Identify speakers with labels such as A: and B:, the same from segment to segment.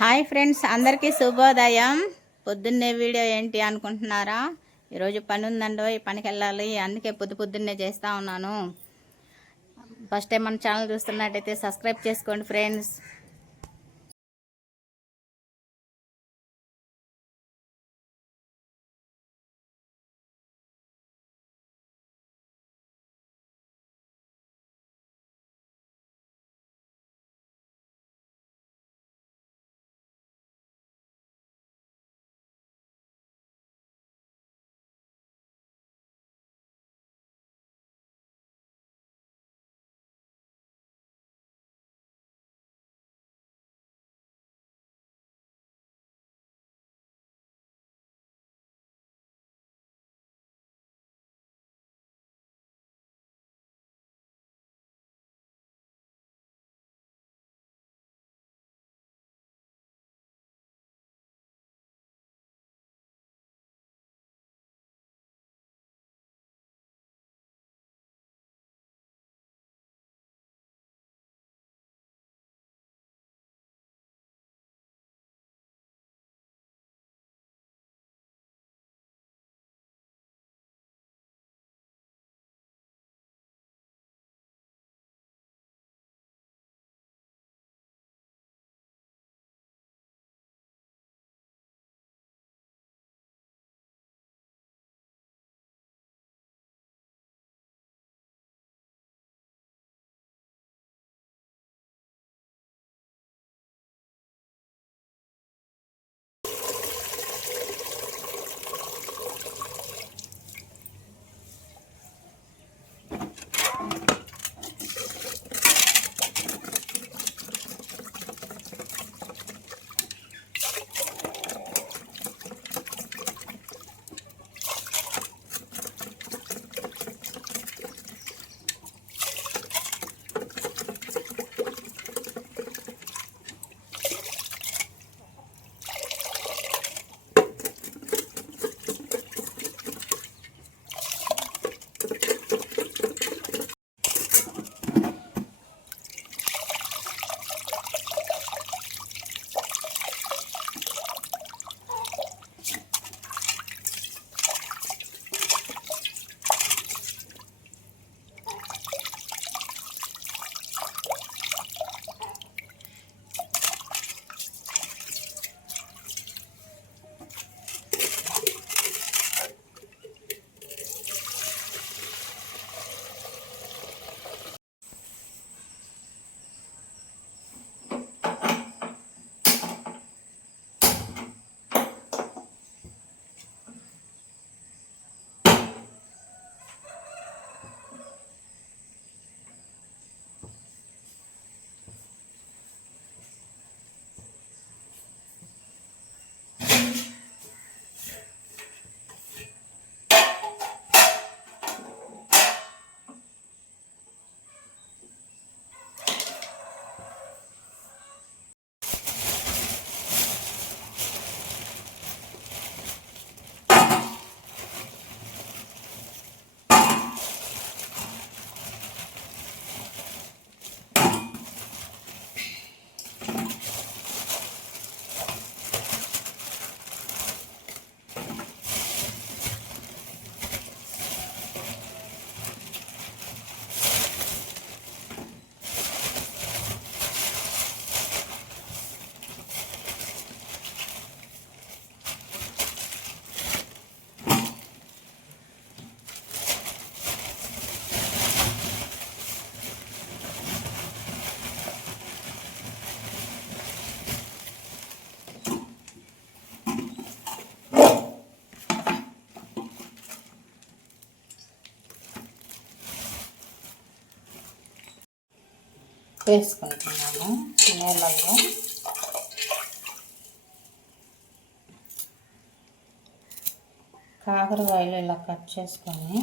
A: Hi friends అందరికీ శుభోదయం. పొద్దున్నే వీడియో ఏంటి అనుకుంటున్నారా? ఈరోజు పని ఉందండి ఈ పనికి వెళ్ళాలి. అందుకే పొద్దు పొద్దున్నే చేస్తూ ఉన్నాను. ఫస్ట్ టైం మన ఛానల్ చూస్తున్నట్టయితే సబ్స్క్రైబ్ చేసుకోండి ఫ్రెండ్స్. వేసుకుంటున్నాను నీళ్ళల్లో కాకరకాయలు ఇలా కట్ చేసుకొని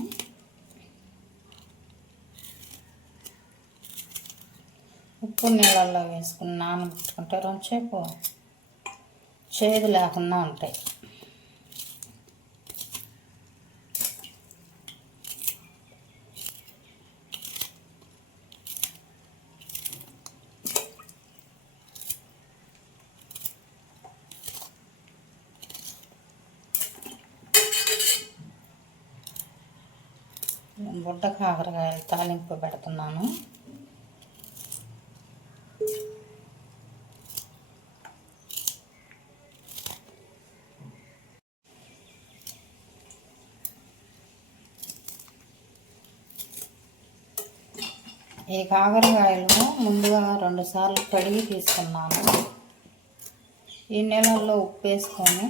A: ఉప్పు నీళ్ళల్లో వేసుకుని నానబెట్టుకుంటే రుంచేపు చేదు లేకుండా ఉంటాయి. బుడ్డ కాకరకాయలు తాలింపు పెడుతున్నాను? ఈ కాకరకాయలు ముందుగా రెండుసార్లు కడిగి తీసుకున్నాను. ఈ నీళ్ళల్లో ఉప్పు వేసుకొని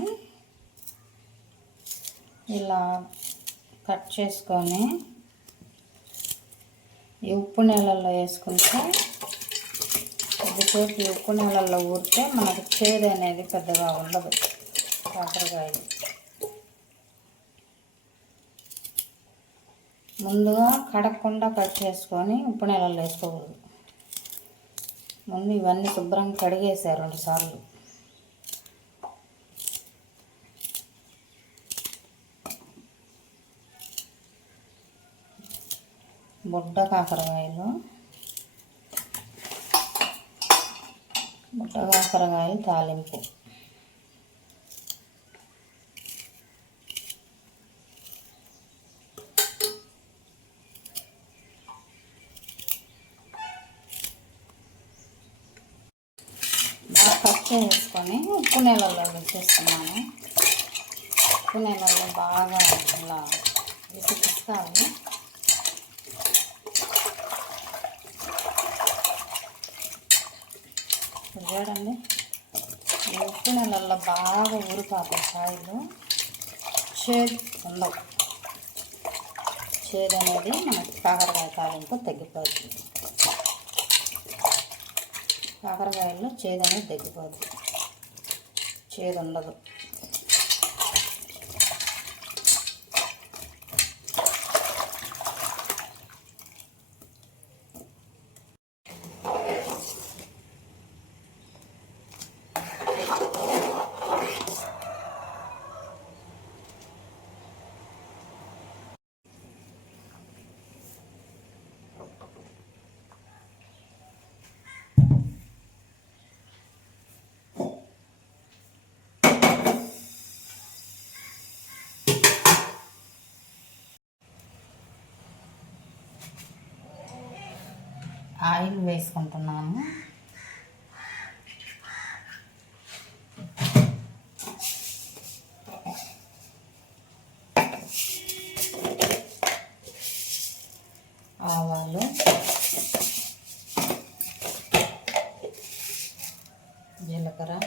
A: ఇలా కట్ చేసుకొని ఈ ఉప్పు నీళ్ళల్లో వేసుకుంటే కొద్దిసేపు ఈ ఉప్పు నీళ్ళల్లో ఊరితే మనకు చేదు అనేది పెద్దగా ఉండదు కాకరకాయ ముందుగా కడగకుండా కట్ చేసుకొని ఉప్పు నీళ్ళల్లో వేసుకోకూడదు. ముందు ఇవన్నీ శుభ్రంగా కడిగేసారు రెండుసార్లు సార్లు బుడ్డ కాకరకాయలు బుడ్డ కాకరకాయలు తాలింపు. బాగా కట్ చేసుకొని ఉప్పు నీళ్ళలో వేసేస్తున్నాను. ఉప్పు నీళ్ళలో బాగా ఇలా విసిగిస్తాను చూడండి. ఉప్పు నెలల్లో బాగా ఊరిపోతాయి కాయలు. చేదు ఉండవు. చేదు అనేది మనకి కాకరకాయ తాలింపు తగ్గిపోతుంది కాకరకాయల్లో చేదు అనేది తగ్గిపోతుంది చేదు ఉండదు. ఆయిల్ వేసుకుంటున్నాను. ఆవాలు. జీలకర్ర.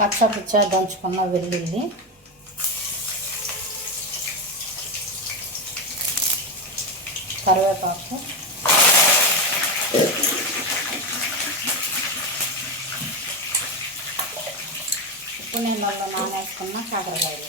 A: కచ్చపిచ్చ దంచుకున్న వెల్లుల్లి. కరివేపాకు. ఉప్పు నీళ్ళల్లో నానేసుకున్న కాకరకాయలు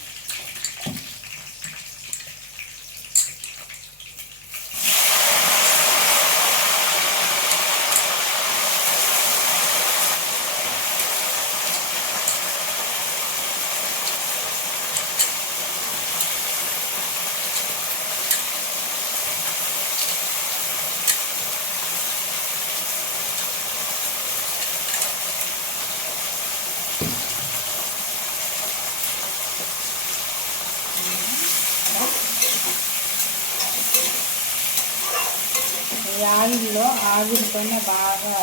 A: ఈ ఆయిల్లో ఆవిరితోనే బాగా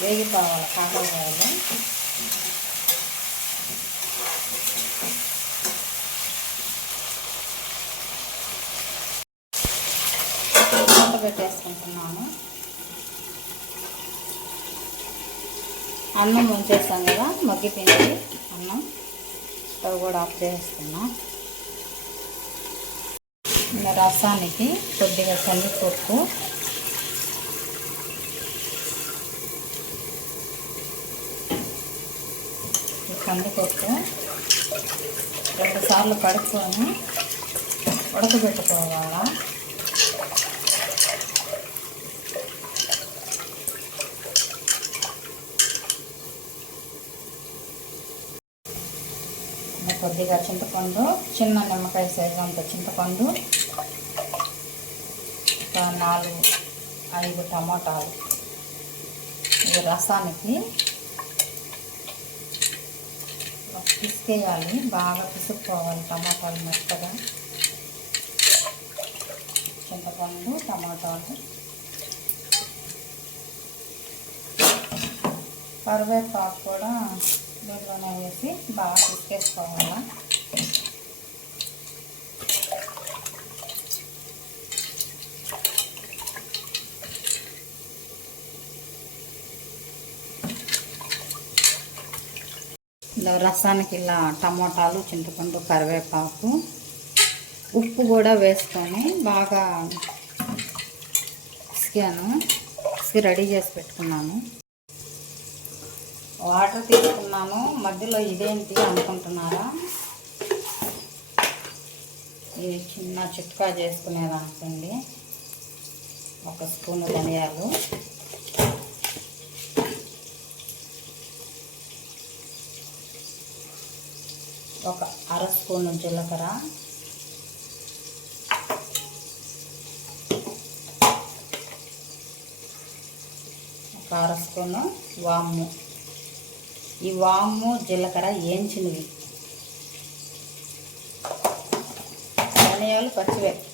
A: వేగిపోవాలి కాకరకాయలు. మూత పెట్టేసుకుంటున్నాను. అన్నం ఉంచేస్తాం కదా మగ్గిపోయింది అన్నం స్టవ్ కూడా ఆఫ్ చేస్తున్నా. రసానికి కొద్దిగా శనగపప్పు కందిపప్పు రెండు సార్లు కడుక్కొని ఉడకబెట్టుకోవాలా. కొద్దిగా చింతపండు చిన్న నిమ్మకాయ సైజు అంత చింతపండు ఒక నాలుగు ఐదు టమాటాలు. ఇది రసానికి పిసికేయాలి. బాగా పిసుక్కోవాలి టమాటాలు మెత్తగా. చింతపండు టమాటాలు. కరివేపాకు కూడా దీంట్లోనే వేసి బాగా పిసికేసుకోవాలా. రసానికి ఇలా టమోటాలు చింతపండు కరివేపాకు ఉప్పు కూడా వేసుకొని బాగా ఇసుకాను ఇసుక రెడీ చేసి పెట్టుకున్నాను. వాటర్ తీసుకున్నాను. మధ్యలో ఇదేంటి అనుకుంటున్నారా? ఇది చిన్న చిట్కా చేసుకునేది అనుకోండి ఒక స్పూన్ ధనియాలు ఒక స్పూన్ జీలకర్ర. ఒక అర స్పూను వాము. ఈ వాము జీలకర్ర ఏంచినవి. ధనియాలు పచ్చివే.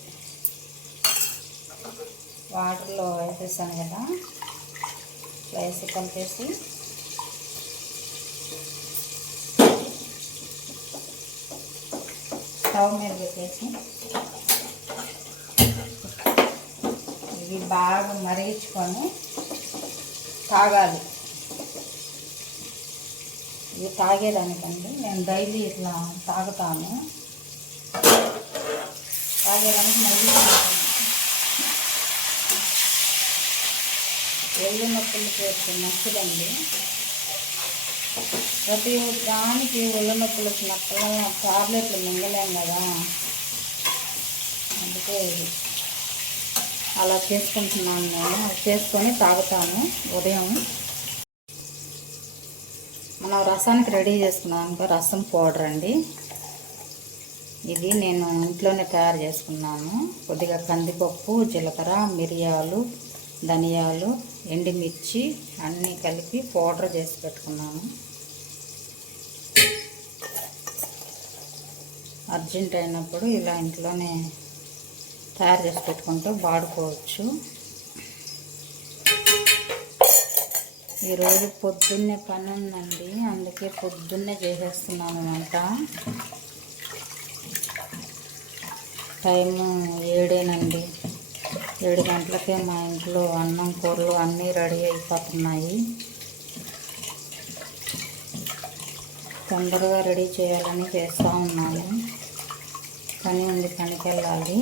A: వాటర్లో వేసేసాను కదా. ఇట్లా వేసి కలిపేసి స్టవ్ మీద పెట్టేసి ఇవి బాగా మరిగించుకొని తాగాలి. ఇవి తాగేదానికండి. నేను డైలీ ఇట్లా తాగుతాను. తాగేదానికి మరిగించుకుంటాను ఎల్లు నొప్పులు చేస్తే మంచిదండి. ప్రతి దానికి ఒళ్ళు నొప్పులు వచ్చినప్పుడు టాబ్లెట్లు మింగలేం కదా. అందుకే అలా చేసుకుంటున్నాను నేను. చేసుకొని తాగుతాను ఉదయం. మనం రసానికి రెడీ చేసుకున్నాం రసం పౌడర్ అండి. ఇది నేను ఇంట్లోనే తయారు చేసుకున్నాను. కొద్దిగా కందిపప్పు జీలకర్ర మిరియాలు ధనియాలు ఎండుమిర్చి అన్నీ కలిపి పౌడర్ చేసి పెట్టుకున్నాను. అర్జెంట్ అయినప్పుడు ఇలా ఇంట్లోనే తయారు చేసి పెట్టుకుంటూ వాడుకోవచ్చు. ఈరోజు పొద్దున్నే పని ఉందండి అందుకే పొద్దున్నే చేసేస్తున్నాను అనమాట టైము ఏడేనండి. ఏడు గంటలకే మా ఇంట్లో అన్నం కూరలు అన్నీ రెడీ అయిపోతున్నాయి. తొందరగా రెడీ చేయాలని చేస్తూ ఉన్నాను. పని ఉంది పనికి వెళ్ళాలి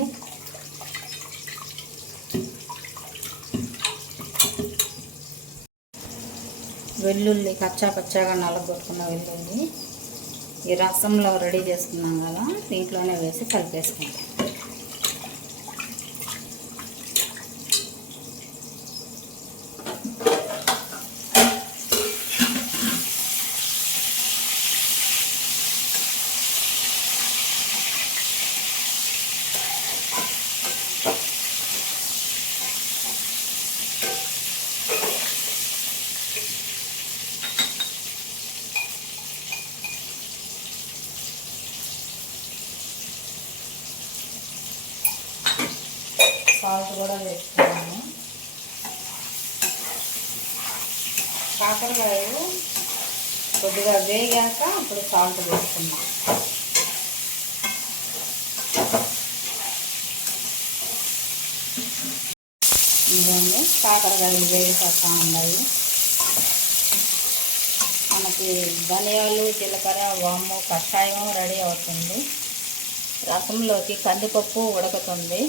A: వెల్లుల్లి కచ్చా పచ్చాగా నలగొట్టుకున్న వెల్లుల్లి ఈ రసంలో రెడీ చేసుకున్నాం కదా దీంట్లోనే వేసి కలిపేసుకుంటాం సాల్ట్ కూడా వేసుకున్నాను కాకరకాయలు కొద్దిగా వేగాక ఇప్పుడు సాల్ట్ వేసుకున్నాం ఇవన్నీ కాకరకాయలు వేగిపోతూ ఉన్నాయి. మనకి ధనియాలు జీలకర్ర వాము కషాయం రెడీ అవుతుంది. రసంలోకి కందిపప్పు ఉడకుతుంది.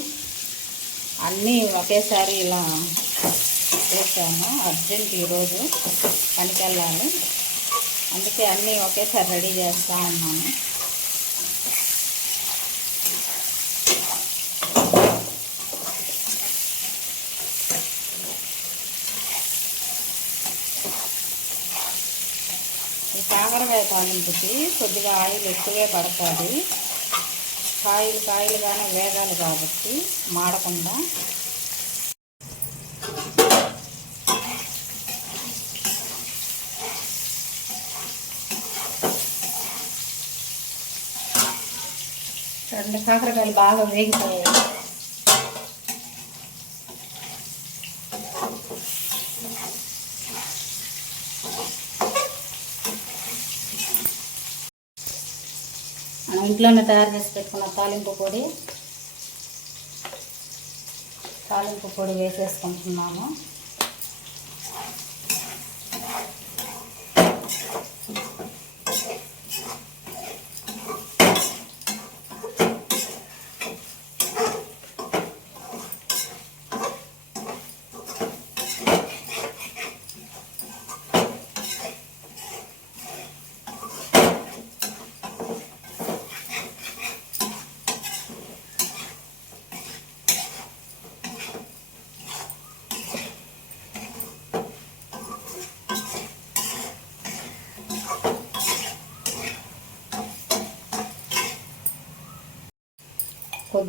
A: అన్నీ ఒకేసారి ఇలా చేశాను అర్జెంట్ ఈరోజు పనికి వెళ్ళాలి అందుకే అన్నీ ఒకేసారి రెడీ చేస్తూ ఉన్నాను. ఈ కాకరకాయ తాలింపుకి కొద్దిగా ఆయిల్ ఎక్కువే పడుతుంది. కాయలు కాయలుగానే వేగాలి కాబట్టి మాడకుండా అంటే కాకరకాయలు బాగా వేగిపోయాయి. మనం ఇంట్లోనే తయారు చేసి పెట్టుకున్న తాలింపు పొడి తాలింపు పొడి వేసేసుకుంటున్నాము.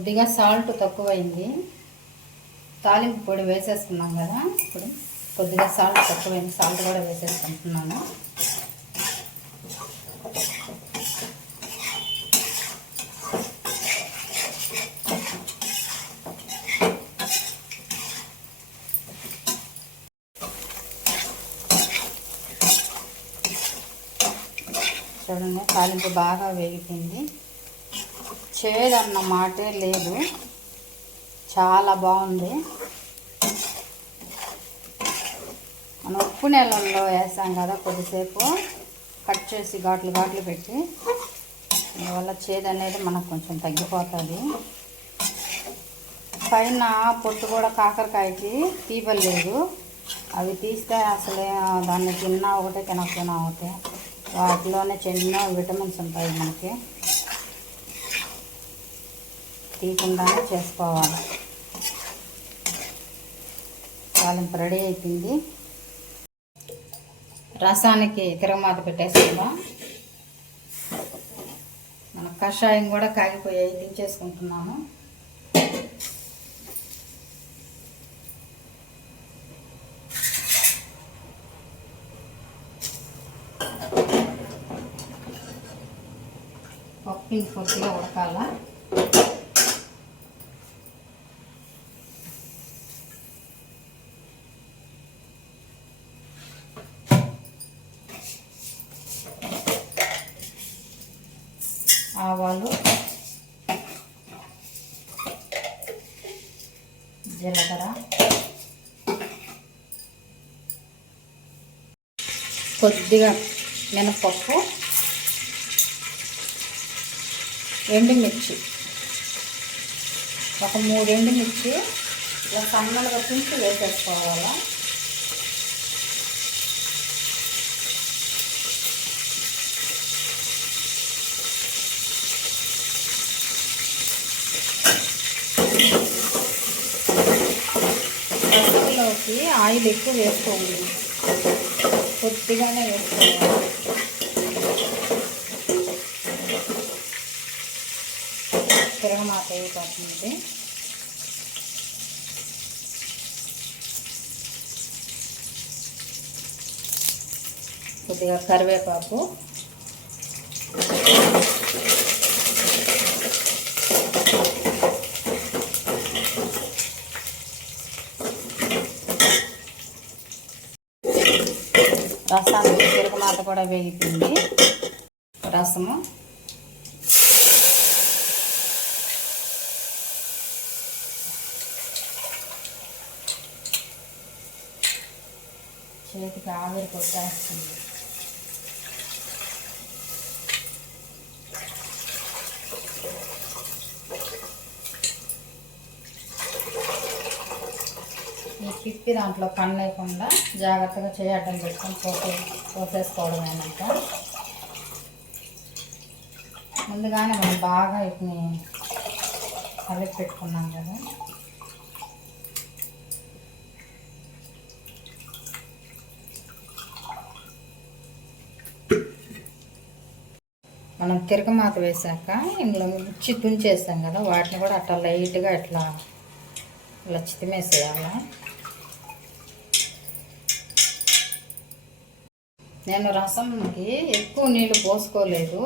A: కొద్దిగా సాల్ట్ తక్కువైంది. తాలింపు పొడి వేసేసుకున్నాం కదా ఇప్పుడు కొద్దిగా సాల్ట్ తక్కువైంది. సాల్ట్ కూడా వేసేసుకుంటున్నాను. చూడండి తాలింపు బాగా వేగిపోయింది. చేదన్న మాటే లేదు. చాలా బాగుంది. మనం ఉప్పు నెలల్లో వేసాం కదా కొద్దిసేపు. కట్ చేసి ఘాట్లు ఘాట్లు పెట్టి. అందువల్ల చేదు అనేది మనకు కొంచెం తగ్గిపోతుంది. పైన పొట్టు కూడా కాకరకాయకి తీపలేదు అవి తీస్తే అసలే దాన్ని తిన్నా ఒకటే తినకపోయినా ఒకటే. వాటిలోనే చిన్న విటమిన్స్ ఉంటాయి మనకి. తీయకుండానే చేసుకోవాలి. తాలింపు రెడీ అయిపోయింది. రసానికి తిరగమాత పెట్టేసుకుందాం. మన కషాయం కూడా కాగిపోయాయి దించేసుకుంటున్నాము. పప్పు కొద్దిగా ఉడకాల ఆవాలు జీలకర్ర కొద్దిగా మినపప్పు ఎండుమిర్చి. ఒక మూడు ఎండుమిర్చి ఇలా సన్నలుగా పుంచి వేసేసుకోవాలి. రసంలోకి ఆయిల్ ఎక్కువ వేసుకోండి. కొద్దిగానే వేసుకోవాలి తిరగమాత అయిపోతుంది కొద్దిగా కరివేపాకు రసానికి తిరుగుమాత కూడా వేగిపోయింది రసము. చేతికి ఆవిరి కొట్టేస్తుంది. తిప్పి దాంట్లో పని లేకుండా జాగ్రత్తగా చేయటం పెట్టుకొని పోసే పోసేసుకోవడం అయినాక ముందుగానే మనం బాగా వీటిని కలిపి పెట్టుకున్నాం కదా. మనం తిరగమాత వేసాక ఇందులో మిర్చి తుంచేసాం కదా వాటిని కూడా అట్లా లైట్గా ఇట్లా ఇలా చితిమేసేయాలి. నేను రసంకి ఎక్కువ నీళ్ళు పోసుకోలేదు.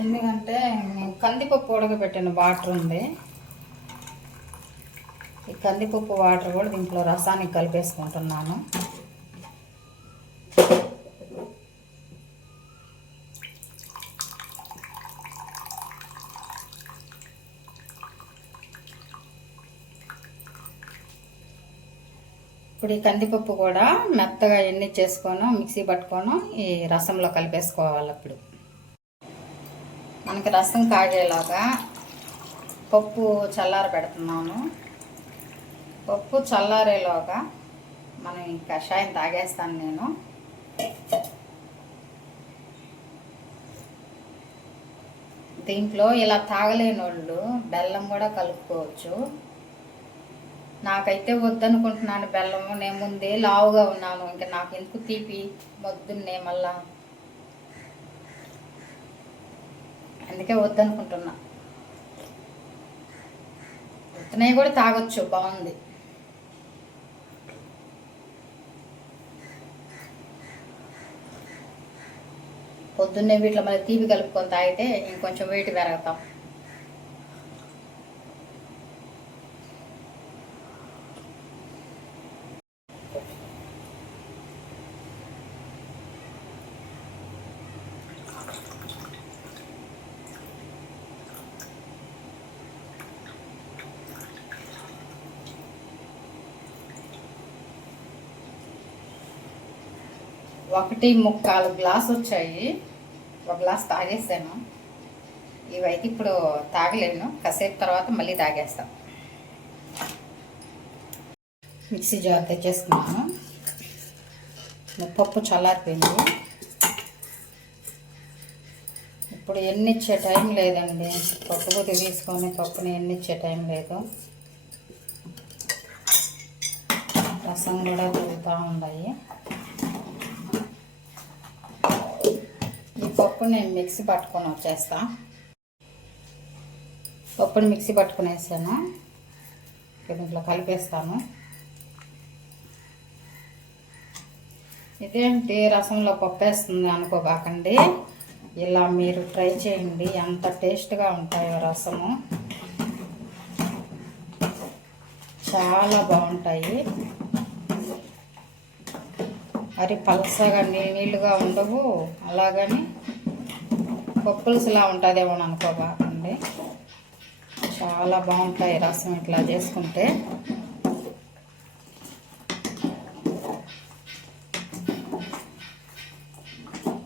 A: ఎందుకంటే నేను కందిపప్పు ఉడకబెట్టిన వాటర్ ఉంది. ఈ కందిపప్పు వాటర్ కూడా దీంట్లో రసానికి కలిపేసుకుంటున్నాను. ఇప్పుడు ఈ కందిపప్పు కూడా మెత్తగా ఎన్ని చేసుకొని మిక్సీ పట్టుకొని ఈ రసంలో కలిపేసుకోవాలి అప్పుడు. మనకి రసం కాగేలాగా పప్పు చల్లార పెడుతున్నాను. పప్పు చల్లారేలోగా మనం ఈ కషాయం తాగేస్తాను నేను. దీంట్లో ఇలా తాగలేని వాళ్ళు బెల్లం కూడా కలుపుకోవచ్చు. నాకైతే వద్దనుకుంటున్నాను బెల్లము నేను ముందే లావుగా ఉన్నాను. ఇంకా నాకు ఎందుకు తీపి? వద్దున్నే మళ్ళా. అందుకే వద్దనుకుంటున్నా. వద్దునే కూడా తాగొచ్చు బాగుంది. పొద్దున్నే వీటిలో మళ్ళీ తీపి కలుపుకొని తాగితే ఇంకొంచెం వెయిట్ పెరగతాం. ఒకటి ముక్కాలు గ్లాస్ వచ్చాయి. ఒక గ్లాస్ తాగేసాను. ఇవైతే ఇప్పుడు తాగలేను. కాసేపు తర్వాత మళ్ళీ తాగేస్తాం. Mixie jar తెచ్చేసుకున్నాను. పప్పు చల్లారిపోయింది. ఇప్పుడు ఎన్ని ఇచ్చే టైం లేదండి. పప్పు కొద్ది తీసుకొని పప్పుని ఎన్ని ఇచ్చే టైం లేదు. రసం కూడా తిరుగుతూ ఉన్నాయి. ఈ నేను మిక్సీ పట్టుకొని వచ్చేస్తా. పప్పుని మిక్సీ పట్టుకునేసాను. దీంట్లో కలిపేస్తాను. ఇదేంటి? రసంలో పప్పు వేస్తుంది అనుకోబాకండి. ఇలా మీరు ట్రై చేయండి. ఎంత టేస్ట్గా ఉంటాయో రసము. చాలా బాగుంటాయి. మరి పలసగా నీళ్ళు నీళ్ళుగా ఉండవు. అలాగని పప్పులుసులా ఉంటుందేమో అనుకోబాకండి చాలా బాగుంటాయి రసం ఇట్లా చేసుకుంటే.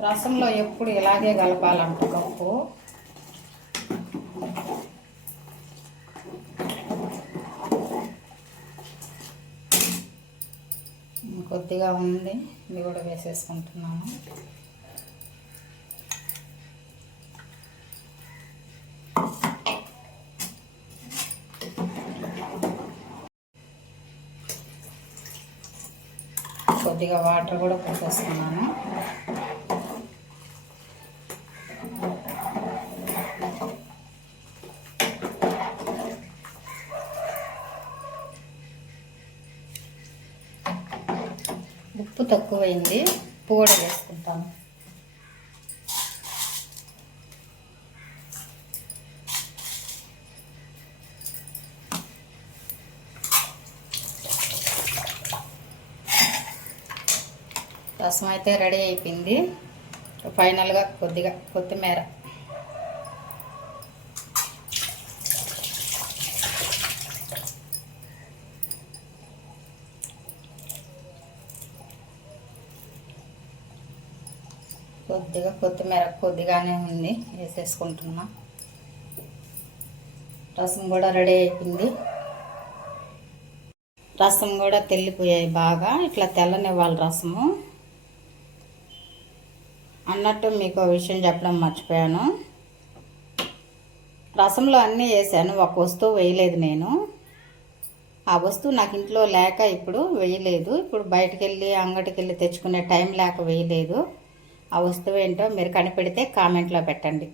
A: రసంలో ఎప్పుడు ఇలాగే కలపాలంట పప్పు కొద్దిగా ఉంది. ఇది కూడా వేసేసుకుంటున్నాను. కొద్దిగా వాటర్ కూడా పోసేస్తున్నాను. ఉప్పు తక్కువైంది ఉప్పు కూడా వేసుకుంటాను రసం అయితే రెడీ అయిపోయింది. ఫైనల్గా కొద్దిగా కొత్తిమీర. కొద్దిగా కొత్తిమీర కొద్దిగానే ఉంది వేసేసుకుంటున్నా. రసం కూడా రెడీ అయిపోయింది. రసం కూడా తెల్లిపోయాయి బాగా ఇట్లా తెల్లనివ్వాలి రసము. అన్నట్టు మీకు విషయం చెప్పడం మర్చిపోయాను. రసంలో అన్నీ వేసాను. ఒక వస్తువు వేయలేదు నేను. ఆ వస్తువు నాకు ఇంట్లో లేక ఇప్పుడు వేయలేదు. ఇప్పుడు బయటకు వెళ్ళి అంగడికి వెళ్ళి తెచ్చుకునే టైం లేక వేయలేదు. ఆ వస్తువు ఏంటో మీరు కనిపెడితే కామెంట్లో పెట్టండి.